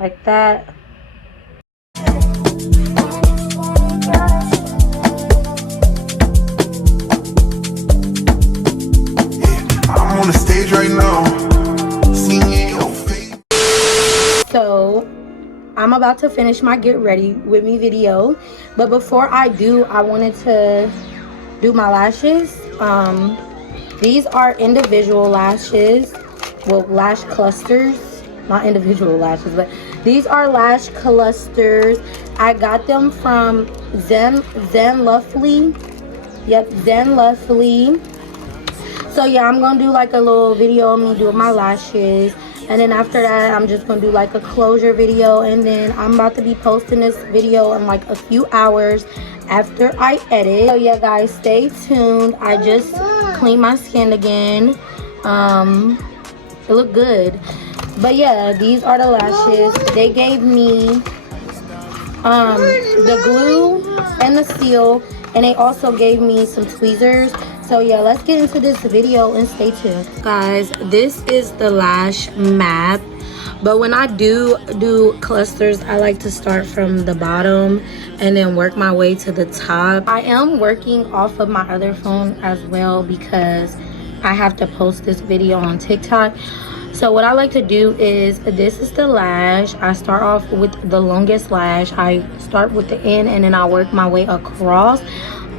like that. I'm on the stage right now, singing your face. So I'm about to finish my get ready with me video, but before I do, I wanted to do my lashes. These are individual lashes, well, lash clusters, not individual lashes, but these are lash clusters. I got them from Zen Lovely. Yep, Zen Lovely. So yeah, I'm gonna do like a little video of me doing my lashes, and then after that I'm just gonna do like a closure video, and then I'm about to be posting this video in like a few hours after I edit. So yeah guys, stay tuned. I just cleaned my skin again. It looked good. But yeah, these are the lashes. They gave me the glue and the seal, and they also gave me some tweezers. So yeah, let's get into this video and stay tuned. Guys, this is the lash map, but when I do clusters, I like to start from the bottom and then work my way to the top. I am working off of my other phone as well because I have to post this video on TikTok. So what I like to do is, this is the lash. I start off with the longest lash. I start with the end and then I work my way across.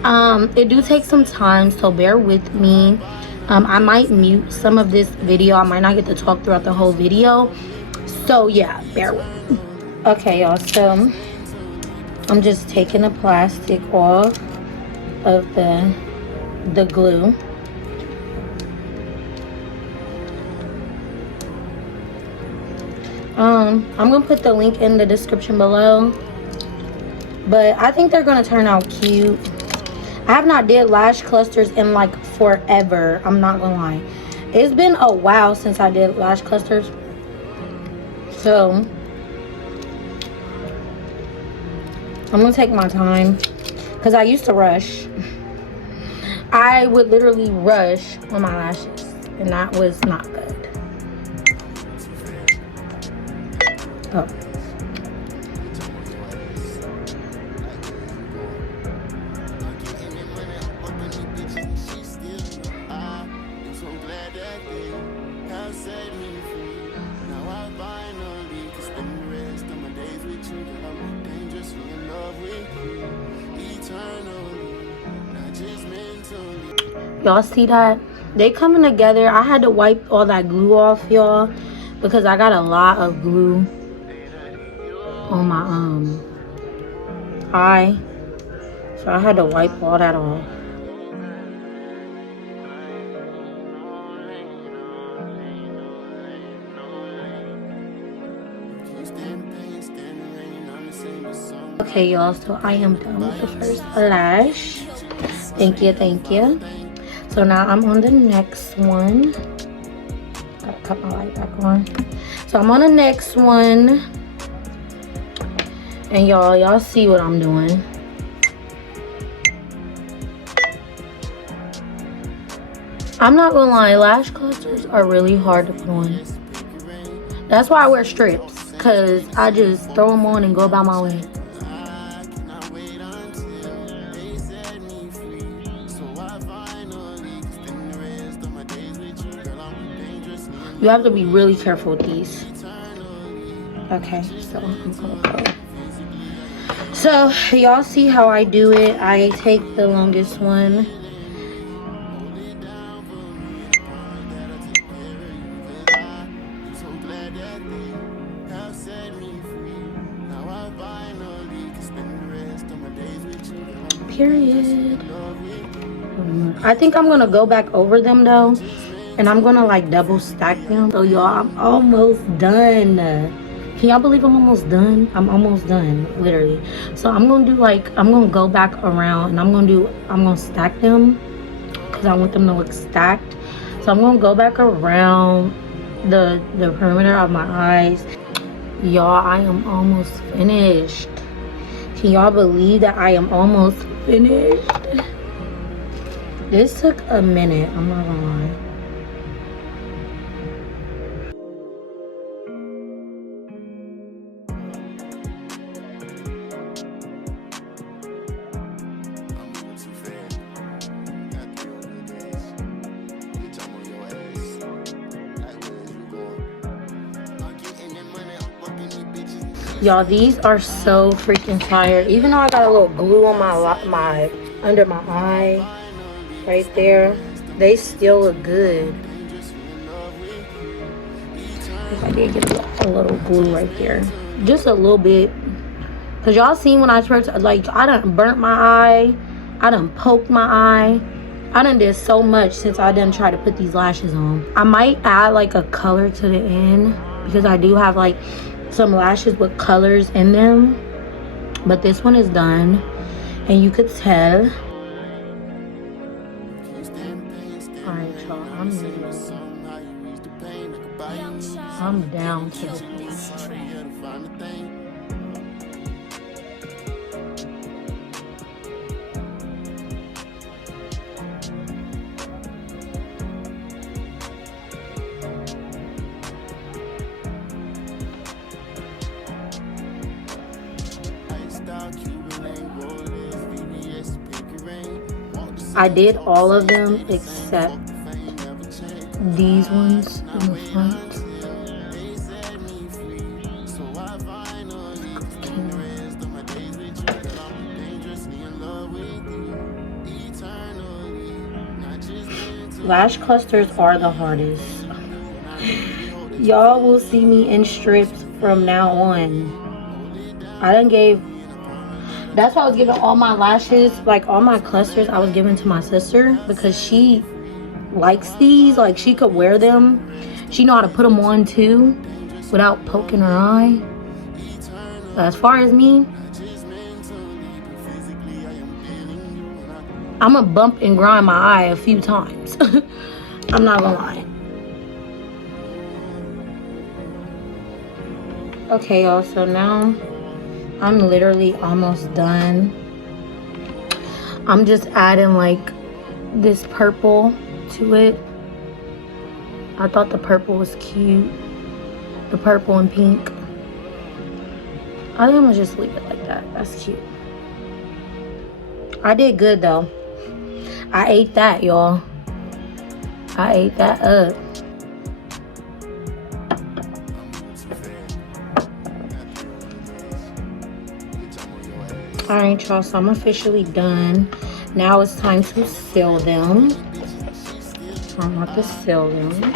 It do take some time, so bear with me. I might mute some of this video. I might not get to talk throughout the whole video. So yeah, bear with me. Okay y'all, so I'm just taking the plastic off of the glue. I'm gonna put the link in the description below, but I think they're gonna turn out cute. I have not did lash clusters in like forever. I'm not gonna lie, it's been a while since I did lash clusters, so I'm gonna take my time because I used to rush. I would literally rush on my lashes, and that was not good. Oh. Y'all see that? They coming together. I had to wipe all that glue off, y'all, because I got a lot of glue on my eye, so I had to wipe all that off. Okay y'all, so I am done with the first lash. Thank you. So now I'm on the next one. Gotta cut my light back on. So I'm on the next one, and y'all see what I'm doing. I'm not gonna lie, lash clusters are really hard to put on. That's why I wear strips, cause I just throw them on and go about my way. You have to be really careful with these. Okay, so I'm gonna go. So y'all see how I do it. I take the longest one. Period. I think I'm gonna go back over them though, and I'm gonna like double stack them. So y'all, I'm almost done. Can y'all believe I'm almost done? I'm almost done, literally. So I'm gonna do like, I'm gonna go back around and I'm gonna stack them because I want them to look stacked. So I'm gonna go back around the perimeter of my eyes. Y'all, I am almost finished. Can y'all believe that I am almost finished? This took a minute, I'm not gonna lie. Y'all, these are so freaking fire. Even though I got a little glue on my under my eye right there, they still look good. If I did get a little glue right there, just a little bit, cause y'all seen when I first, like, I done burnt my eye, I done poked my eye, I done did so much since I done tried to put these lashes on. I might add like a color to the end because I do have like some lashes with colors in them, but this one is done and you could tell. All right, y'all, I'm down to this. I did all of them except these ones in the front. Lash clusters are the hardest. Y'all will see me in strips from now on. That's why I was giving all my lashes, like all my clusters, I was giving to my sister because she likes these. Like, she could wear them. She know how to put them on too without poking her eye. But as far as me, I'm gonna bump and grind my eye a few times. I'm not gonna lie. Okay, y'all, so now I'm literally almost done. I'm just adding like this purple to it. I thought the purple was cute. The purple and pink. I think I'm gonna just leave it like that. That's cute. I did good though. I ate that, y'all. I ate that up. Alright, y'all, so I'm officially done. Now it's time to seal them. I'm about to seal them.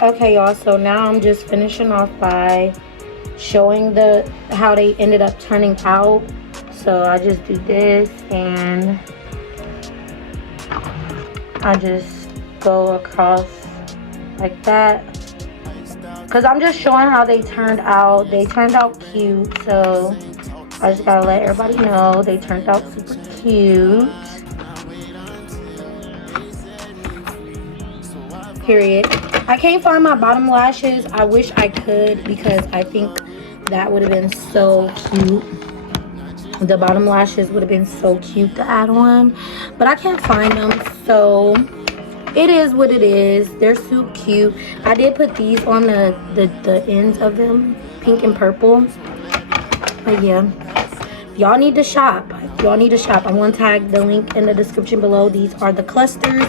Okay, y'all, so now I'm just finishing off by showing how they ended up turning out. So I just do this and I just go across like that, because I'm just showing how they turned out. They turned out cute, so I just gotta let everybody know they turned out super cute. Period. I can't find my bottom lashes. I wish I could, because I think that would have been so cute. The bottom lashes would have been so cute to add on, but I can't find them, so it is what it is. They're so cute. I did put these on the ends of them, pink and purple. But yeah, y'all need to shop. Y'all need to shop. I'm gonna tag the link in the description below. These are the clusters.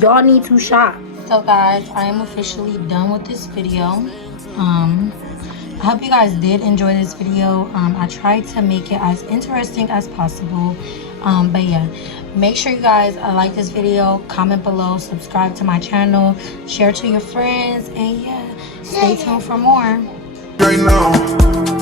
Y'all need to shop. So guys, I am officially done with this video. I hope you guys did enjoy this video. I tried to make it as interesting as possible. But yeah, make sure you guys like this video, comment below, subscribe to my channel, share to your friends, and yeah, stay tuned for more. Right now.